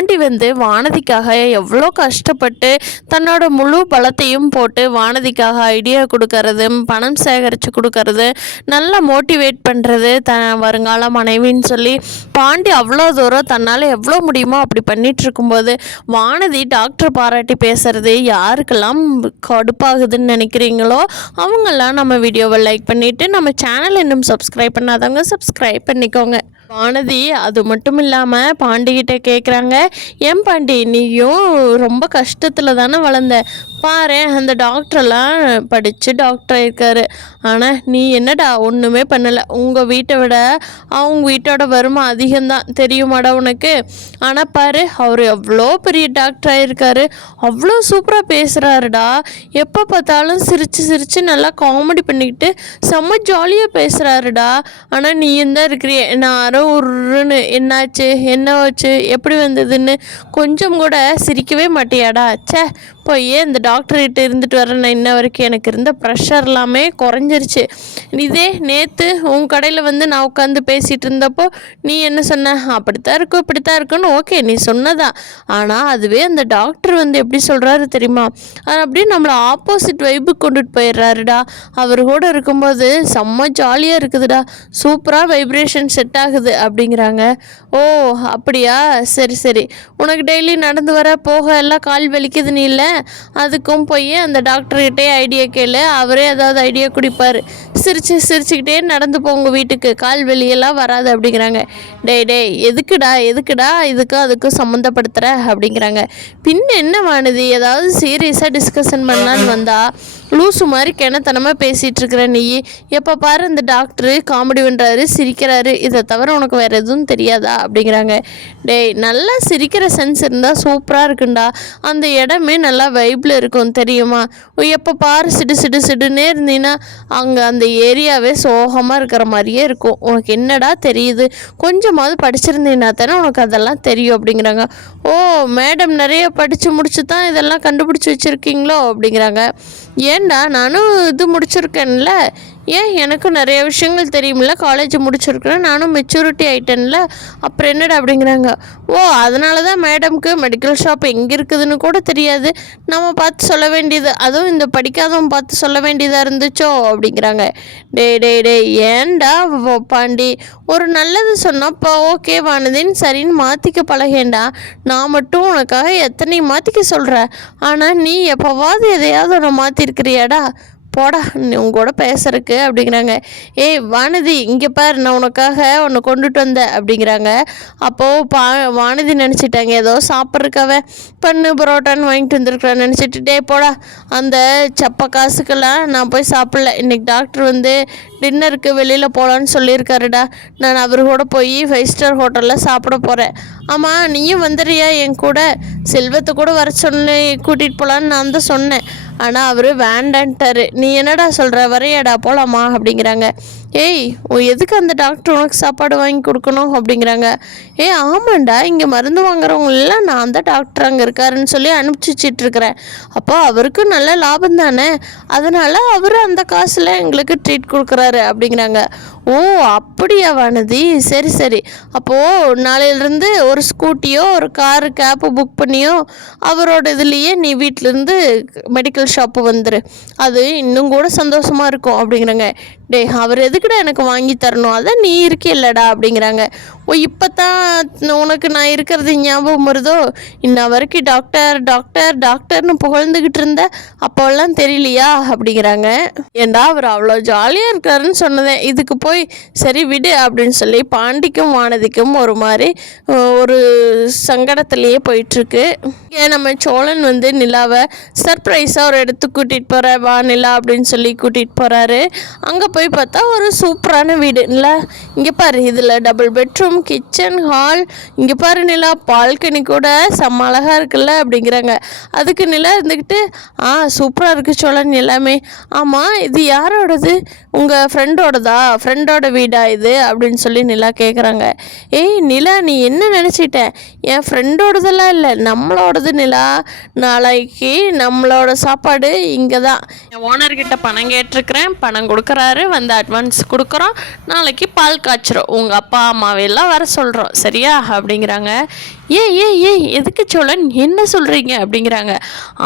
பாண்டி வந்து வானதிக்காக எவ்வளோ கஷ்டப்பட்டு தன்னோட முழு பலத்தையும் போட்டு வானதிக்காக ஐடியா கொடுக்கறது, பணம் சேகரித்து கொடுக்கறது, நல்லா மோட்டிவேட் பண்ணுறது வருங்கால மனைவின்னு சொல்லி பாண்டி அவ்வளோ தூரம் தன்னால் எவ்வளோ முடியுமோ அப்படி பண்ணிட்டு இருக்கும்போது வானதி டாக்டர் பாராட்டி பேசுறது யாருக்கெல்லாம் கடுப்பாகுதுன்னு நினைக்கிறீங்களோ அவங்கெல்லாம் நம்ம வீடியோவை லைக் பண்ணிவிட்டு நம்ம சேனல் இன்னும் சப்ஸ்கிரைப் பண்ணாதவங்க சப்ஸ்கிரைப் பண்ணிக்கோங்க. வானதி அது மட்டும் இல்லாமல் பாண்டிகிட்ட கேட்குறாங்க, ஏன் பாண்டி நீயும் ரொம்ப கஷ்டத்தில் தானே வளர்ந்த, பாரு அந்த டாக்டரெல்லாம் படித்து டாக்டர் ஆயிருக்காரு, ஆனால் நீ என்னடா ஒன்றுமே பண்ணலை, உங்கள் வீட்டை விட அவங்க வீட்டோட வறுமை அதிகம்தான் தெரியுமாடா உனக்கு, ஆனால் பாரு அவர் எவ்வளோ பெரிய டாக்டர் ஆயிருக்காரு, அவ்வளோ சூப்பராக பேசுகிறாருடா, எப்போ பார்த்தாலும் சிரித்து சிரித்து நல்லா காமெடி பண்ணிக்கிட்டு செம்ம ஜாலியாக பேசுகிறாருடா, ஆனால் நீ தான் இருக்கிறிய நான் உருன்னு என்னாச்சு என்ன வச்சு எப்படி வந்ததுன்னு கொஞ்சம் கூட சிரிக்கவே மாட்டியாடா, சே போய் இந்த டாக்டர்கிட்ட இருந்துட்டு வரேன், நான் இன்ன வரைக்கும் எனக்கு இருந்த ப்ரெஷர் எல்லாமே குறைஞ்சிருச்சு, இதே நேற்று உன் கடையில் வந்து நான் உட்காந்து பேசிகிட்டு இருந்தப்போ நீ என்ன சொன்ன, அப்படித்தான் இருக்கும் இப்படித்தான் இருக்குன்னு ஓகே நீ சொன்னதான், ஆனால் அதுவே அந்த டாக்டர் வந்து எப்படி சொல்கிறாரு தெரியுமா, அப்படியே நம்மளை ஆப்போசிட் வைப்புக்கு கொண்டுட்டு போயிடுறாருடா, அவர் கூட இருக்கும்போது செம்ம ஜாலியாக இருக்குதுடா, சூப்பராக வைப்ரேஷன் செட் ஆகுது அப்படிங்கிறாங்க. ஓ அப்படியா, சரி சரி, உனக்கு டெய்லி நடந்து வர போக எல்லாம் கால் வலிக்குது நீ இல்லை, அதுக்கும் போய் அந்த டாக்டர்கிட்டே ஐடியா கேளு, அவரே ஏதாவது ஐடியா குடிப்பார், சிரிச்சுக்கிட்டே நடந்து போங்க வீட்டுக்கு, கால் வெளியெல்லாம் வராது அப்படிங்கிறாங்க. டேய் எதுக்குடா இதுக்கும் அதுக்கும் சம்மந்தப்படுத்துகிற அப்படிங்கிறாங்க. பின்ன என்ன வானதி, ஏதாவது சீரியஸாக டிஸ்கஷன் பண்ணலான்னு வந்தா லூசு மாதிரி கிணத்தனமாக பேசிகிட்டு இருக்கிற நீ, எப்போ பாரு அந்த டாக்டரு காமெடி பண்ணுறாரு சிரிக்கிறாரு, இதை தவிர உனக்கு வேறு எதுவும் தெரியாதா அப்படிங்கிறாங்க. டேய் நல்லா சிரிக்கிற சென்ஸ் இருந்தால் சூப்பராக இருக்குண்டா, அந்த இடமே நல்லா வைப்பில் இருக்கும் தெரியுமா, எப்போ பாரு சிடுன்னே இருந்தீங்கன்னா அங்கே அந்த ஏரியாவே சோகமாக இருக்கிற மாதிரியே இருக்கும், உனக்கு என்னடா தெரியுது, கொஞ்சமாவது படிச்சிருந்தீங்கன்னா தானே உனக்கு அதெல்லாம் தெரியும் அப்படிங்கிறாங்க. ஓ மேடம் நிறைய படித்து முடிச்சு தான் இதெல்லாம் கண்டுபிடிச்சி வச்சுருக்கீங்களோ அப்படிங்கிறாங்க. ஏன்டா நானும் இது முடிச்சிருக்கேன்ல, ஏன் எனக்கும் நிறைய விஷயங்கள் தெரியுமில்ல, காலேஜ் முடிச்சிருக்கிறேன், நானும் மெச்சூரிட்டி ஆகிட்டேன்ல, அப்புறம் என்னடா அப்படிங்கிறாங்க. ஓ அதனால தான் மேடம்க்கு மெடிக்கல் ஷாப் எங்கே இருக்குதுன்னு கூட தெரியாது, நம்ம பார்த்து சொல்ல வேண்டியது, அதுவும் இந்த படிக்காதவன் பார்த்து சொல்ல வேண்டியதாக இருந்துச்சோ அப்படிங்கிறாங்க. டேய் ஏன்டா பாண்டி, ஒரு நல்லது சொன்னப்போ ஓகே வானதின்னு சரின்னு மாற்றிக்க பழகேண்டா, நான் மட்டும் உனக்காக எத்தனை மாற்றிக்க சொல்கிறேன், ஆனால் நீ எப்போவாது எதையாவது ஒன்று மாற்றிருக்கிறியாடா, போடா உங்களோட பேசுறதுக்கு அப்படிங்கிறாங்க. ஏய் வானதி இங்கே பாரு, நான் உனக்காக ஒன்று கொண்டுட்டு வந்தேன் அப்படிங்கிறாங்க. அப்போது வானதி நினச்சிட்டாங்க ஏதோ சாப்பிட்றக்காவ பண்ணு பரோட்டான்னு வாங்கிட்டு வந்துருக்குறான்னு நினச்சிட்டு, டே போடா அந்த சப்ப காசுக்கெல்லாம் நான் போய் சாப்பிடல, இன்றைக்கி டாக்டர் வந்து டின்னருக்கு வெளியில் போகலான்னு சொல்லியிருக்காருடா, நான் அவர் கூட போய் 5 ஸ்டார் ஹோட்டலில் சாப்பிட போகிறேன், ஆமாம் நீயும் வந்துடுறியா என் கூட, செல்வத்தை கூட வர சொல்லி கூட்டிகிட்டு போகலான்னு நான் தான் சொன்னேன், ஆனால் அவர் வேண்டான்ட்டார், நீ என்னடா சொல்கிற, வரையாடா போகலாமா அப்படிங்கிறாங்க. ஏய் எதுக்கு அந்த டாக்டர் உனக்கு சாப்பாடு வாங்கி கொடுக்கணும் அப்படிங்கிறாங்க. ஏய் ஆமாண்டா, இங்கே மருந்து வாங்குறவங்களெல்லாம் நான் தான் டாக்டர் அங்கே இருக்காருன்னு சொல்லி அனுப்பிச்சிட்ருக்கிறேன், அப்போ அவருக்கும் நல்ல லாபம் தானே, அதனால் அவர் அந்த காசில் எங்களுக்கு ட்ரீட் கொடுக்குறாரு அப்படிங்கிறாங்க. ஓ அப்படியா வானதி, சரி அப்போது நாளையிலேருந்து ஒரு ஸ்கூட்டியோ ஒரு காரு கேப்பு புக் பண்ணியோ அவரோட இதுலேயே நீ வீட்டிலேருந்து மெடிக்கல் ஷாப்பு வந்துரு, அது இன்னும் கூட சந்தோஷமாக இருக்கும் அப்படிங்கிறாங்க. டே அவர் எதுக்குடா எனக்கு வாங்கி தரணும், அதான் நீ இருக்கில்லடா அப்படிங்கிறாங்க. ஓ இப்போ தான் உனக்கு நான் இருக்கிறது ஞாபகம் வருதோ, இன்ன வரைக்கும் டாக்டர்னு புகழ்ந்துக்கிட்டு இருந்த அப்போல்லாம் தெரியலையா அப்படிங்கிறாங்க. ஏண்டா அவர் அவ்வளோ ஜாலியாக இருக்காருன்னு சொன்னதேன், இதுக்கு போய் சரி விடு அப்படின்னு சொல்லி பாண்டிக்கும் வானதிக்கும் ஒரு மாதிரி ஒரு சங்கடத்துலேயே போயிட்டுருக்கு. ஏன் நம்ம சோழன் வந்து நிலாவை சர்ப்ரைஸாக ஒரு இடத்துக்கு கூட்டிகிட்டு போகிற வா நிலா அப்படின்னு சொல்லி கூட்டிகிட்டு போகிறாரு. அங்கே போய் பார்த்தா ஒரு சூப்பரான வீடு இல்லை, இங்கே பாரு இதில் டபுள் பெட்ரூம் கிச்சன் ஹால், இங்கே பாரு நிலா பால்கனி கூட செம்ம அழகாக இருக்குல்ல அப்படிங்கிறாங்க. அதுக்கு நிலா இருந்துக்கிட்டு சூப்பராக இருக்குது சோழன் எல்லாமே, ஆமாம் இது யாரோடது, உங்கள் ஃப்ரெண்டோட வீடா இது அப்படின்னு சொல்லி நிலா கேட்குறாங்க. ஏய் நிலா நீ என்ன நினச்சிட்ட, என் ஃப்ரெண்டோடதெல்லாம் இல்லை நம்மளோடது நிலா, நாளைக்கு நம்மளோட சாப்பாடு இங்கே தான், என் ஓனர்கிட்ட பணம் கேட்டிருக்கிறேன், பணம் கொடுக்குறாரு, வந்து அட்வான்ஸ் கொடுக்குறோம், நாளைக்கு பால் காய்ச்சிரும், உங்கள் அப்பா அம்மாவையெல்லாம் வர சொல்கிறோம் சரியா அப்படிங்கிறாங்க. ஏய் எதுக்கு சோழன், என்ன சொல்கிறீங்க அப்படிங்கிறாங்க.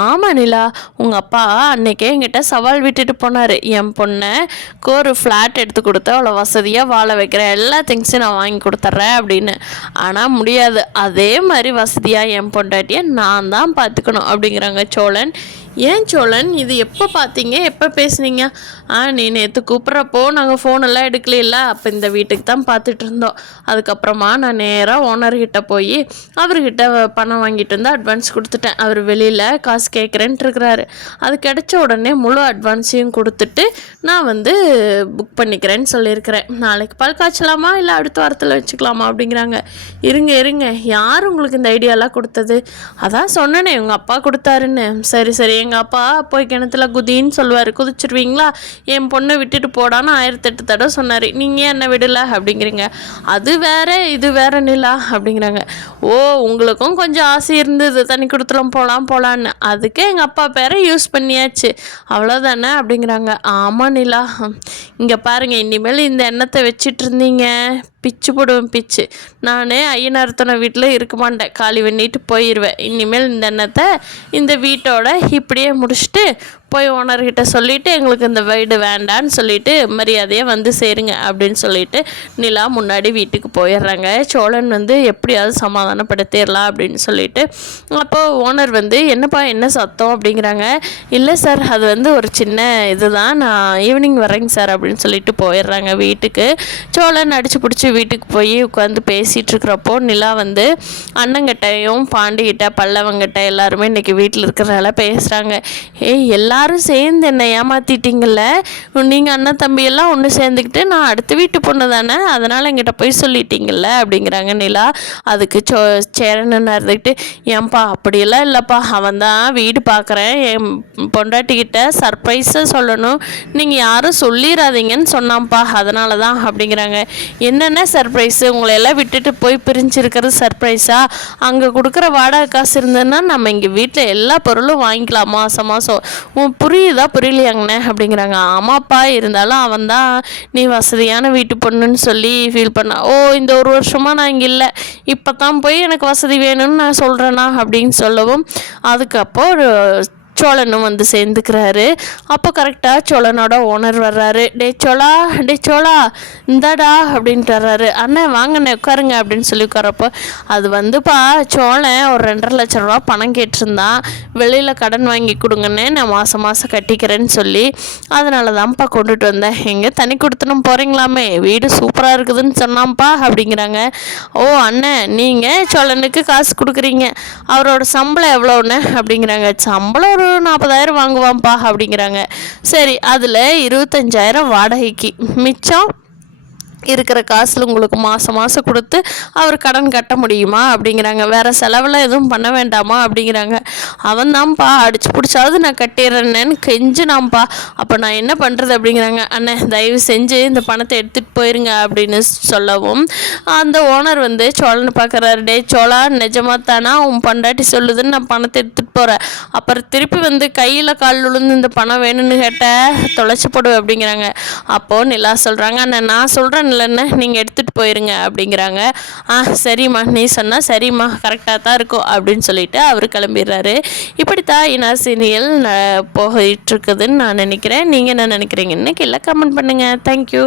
ஆமாம் நிலா, உங்கள் அப்பா அன்னைக்கே என்கிட்ட சவால் விட்டுட்டு போனார். என் பொண்ணுக்கு ஒரு ஃப்ளாட் எடுத்து கொடுத்து அவளை வசதியாக வாழ வைக்கிறேன், எல்லா திங்ஸும் நான் வாங்கி கொடுத்துட்றேன் அப்படின்னு. ஆனால் முடியாது, அதே மாதிரி வசதியாக என் பொண்டாட்டியை நான் தான் பார்த்துக்கணும் அப்படிங்கிறாங்க சோழன். ஏன் சோழன், இது எப்போ பார்த்தீங்க, எப்போ பேசுனீங்க? நீ நேற்று கூப்பிட்றப்போ நாங்கள் ஃபோனெல்லாம் எடுக்கல, அப்போ இந்த வீட்டுக்கு தான் பார்த்துட்டு இருந்தோம். அதுக்கப்புறமா நான் நேராக ஓனர்கிட்ட போய் அவர்கிட்ட பணம் வாங்கிட்டு வந்து அட்வான்ஸ் கொடுத்துட்டேன். அவர் வெளியில் காசு கேட்குறேன்ட்டு இருக்கிறாரு. அது கிடைச்ச உடனே முழு அட்வான்ஸையும் கொடுத்துட்டு நான் வந்து புக் பண்ணிக்கிறேன்னு சொல்லியிருக்கிறேன். நாளைக்கு பால் காய்ச்சலாமா இல்லை அடுத்த வாரத்தில் வச்சுக்கலாமா அப்படிங்கிறாங்க. இருங்க, யார் உங்களுக்கு இந்த ஐடியாலாம் கொடுத்தது? அதான் சொன்னனே உங்கள் அப்பா கொடுத்தாருன்னு. சரி, எங்கள் அப்பா போய் கிணத்துல குதின்னு சொல்லுவார், குதிச்சிருவீங்களா? என் பொண்ணை விட்டுட்டு போடான்னு 1008 தடவை சொன்னார். நீங்கள் என்ன விடலை அப்படிங்கிறீங்க. அது வேற இது வேற நிலா அப்படிங்கிறாங்க. ஓ, உங்களுக்கும் கொஞ்சம் ஆசை இருந்தது தண்ணி கொடுத்துலாம் போகலான்னு, அதுக்கே எங்கள் அப்பா பேரை யூஸ் பண்ணியாச்சு, அவ்வளோதானே அப்படிங்கிறாங்க. ஆமாம் நிலா, இங்கே பாருங்கள், இனிமேல் இந்த எண்ணத்தை வச்சிட்டு இருந்தீங்க பிச்சு போடுவேன் பிச்சு. நான் ஐயனார்த்தனை வீட்டில் இருக்க மாட்டேன், காலி பண்ணிட்டு போயிடுவேன். இனிமேல் இந்த எண்ணத்தை இந்த வீட்டோட இப்படியே முடிச்சுட்டு போய் ஓனர்கிட்ட சொல்லிவிட்டு எங்களுக்கு இந்த வீடு வேண்டான்னு சொல்லிவிட்டு மரியாதையாக வந்து சேருங்க அப்படின்னு சொல்லிட்டு நிலா முன்னாடி வீட்டுக்கு போயிடுறாங்க. சோழன் வந்து எப்படியாவது சமாதானப்படுத்திடலாம் அப்படின்னு சொல்லிட்டு அப்போது ஓனர் வந்து என்னப்பா என்ன சத்தம் அப்படிங்கிறாங்க. இல்லை சார், அது வந்து ஒரு சின்ன இதுதான், நான் ஈவினிங் வரேங்க சார் அப்படின்னு சொல்லிட்டு போயிடுறாங்க வீட்டுக்கு. சோழன் அடிச்சு பிடிச்சி வீட்டுக்கு போய் உட்காந்து பேசிகிட்டு இருக்கிறப்போ நிலா வந்து அண்ணங்கிட்டையும் பாண்டிகிட்ட பல்லவங்கிட்ட எல்லாருமே இன்றைக்கி வீட்டில் இருக்கிறனால பேசுகிறாங்க. எல்லாரும் சேர்ந்து என்னை ஏமாற்றிட்டீங்கள்ல, நீங்கள் அண்ணன் தம்பியெல்லாம் ஒன்று சேர்ந்துக்கிட்டு நான் அடுத்த வீட்டு பொண்ணு தானே, அதனால் என்கிட்ட போய் சொல்லிட்டீங்கள்ல அப்படிங்கிறாங்க நிலா. அதுக்கு சேரன்னு இருந்துக்கிட்டு, ஏன்பா அப்படியெல்லாம் இல்லைப்பா, அவன் தான் வீடு பார்க்குறேன், என் பொண்டாட்டிக்கிட்ட சர்ப்ரைஸாக சொல்லணும், நீங்கள் யாரும் சொல்லிடாதீங்கன்னு சொன்னான்ப்பா, அதனால தான் அப்படிங்கிறாங்க. என்னென்ன சர்ப்ரைஸு, உங்களையெல்லாம் விட்டுட்டு போய் பிரிஞ்சிருக்கிறது சர்ப்ரைஸா? அங்கே கொடுக்குற வாடகை காசு இருந்ததுன்னா நம்ம இங்கே வீட்டில் எல்லா பொருளும் வாங்கிக்கலாம் மாதம் புரியலையாங்கண்ணே அப்படிங்கிறாங்க. ஆமாப்பா, இருந்தாலும் அவன் தான் நீ வசதியான வீட்டு பொண்ணுன்னு சொல்லி ஃபீல் பண்ண. ஓ, இந்த ஒரு வருஷமாக நான் இங்கே இல்லை, இப்போ தான் போய் எனக்கு வசதி வேணும்னு நான் சொல்கிறேன்னா அப்படின்னு சொல்லவும் அதுக்கப்போ சோழனும் வந்து சேர்ந்துக்கிறாரு. அப்போ கரெக்டாக சோழனோட ஓனர் வர்றாரு. டே சோழா இந்தாடா அப்படின்ட்டு வர்றாரு. அண்ணன் வாங்கண்ணே உட்காருங்க அப்படின்னு சொல்லி உட்காரப்போ அது வந்துப்பா சோழன் ஒரு 2.5 லட்ச ரூபா பணம் கேட்டிருந்தான், வெளியில் கடன் வாங்கி கொடுங்கண்ணே, நான் மாதம் கட்டிக்கிறேன்னு சொல்லி அதனால தான்ப்பா கொண்டுட்டு வந்தேன். எங்கே தனி கொடுத்தனும் போகிறீங்களாமே, வீடு சூப்பராக இருக்குதுன்னு சொன்னான்ப்பா அப்படிங்கிறாங்க. ஓ அண்ணன், நீங்கள் சோழனுக்கு காசு கொடுக்குறீங்க, அவரோட சம்பளம் எவ்வளோன்னு அப்படிங்கிறாங்க. சம்பளம் ஒரு 40,000 வாங்குவான்ப்பா அப்படிங்கிறாங்க. சரி, அதில் 25,000 வாடகைக்கு, மிச்சம் இருக்கிற காசில் உங்களுக்கு மாதம் கொடுத்து அவர் கடன் கட்ட முடியுமா அப்படிங்கிறாங்க. வேறு செலவெல்லாம் எதுவும் பண்ண வேண்டாமா அப்படிங்கிறாங்க. அவன் தான்ப்பா அடிச்சு பிடிச்சாவது நான் கட்டிடுறேன்னு கெஞ்சினான்ப்பா, அப்போ நான் என்ன பண்ணுறது அப்படிங்கிறாங்க. அண்ணே தயவு செஞ்சு இந்த பணத்தை எடுத்துகிட்டு போயிருங்க அப்படின்னு சொல்லவும் அந்த ஓனர் வந்து சோழனை பார்க்குறாரு. டே சோழா, நிஜமாக தானா உன் பொண்டாட்டி சொல்லுதுன்னு நான் பணத்தை எடுத்துகிட்டு போகிறேன், அப்புறம் திருப்பி வந்து கையில் கால் விழுந்து இந்த பணம் வேணும்னு கேட்டால் தொலைச்சி போடுவேன் அப்படிங்கிறாங்க. அப்போது நிலா சொல்கிறாங்க, அண்ணே நான் சொல்கிறேன் இல்லைன்னு நீங்கள் எடுத்துகிட்டு போயிருங்க அப்படிங்கிறாங்க. சரிம்மா, நீ சொன்னால் சரிம்மா, கரெக்டாக தான் இருக்கும் அப்படின்னு சொல்லிட்டு அவர் கிளம்பிடுறாரு. இப்படித்தான் இனார் சீரியல் போயிட்டுருக்குதுன்னு நான் நினைக்கிறேன். நீங்கள் என்ன நினைக்கிறீங்கன்னு கீழே கமெண்ட் பண்ணுங்கள். தேங்க்யூ.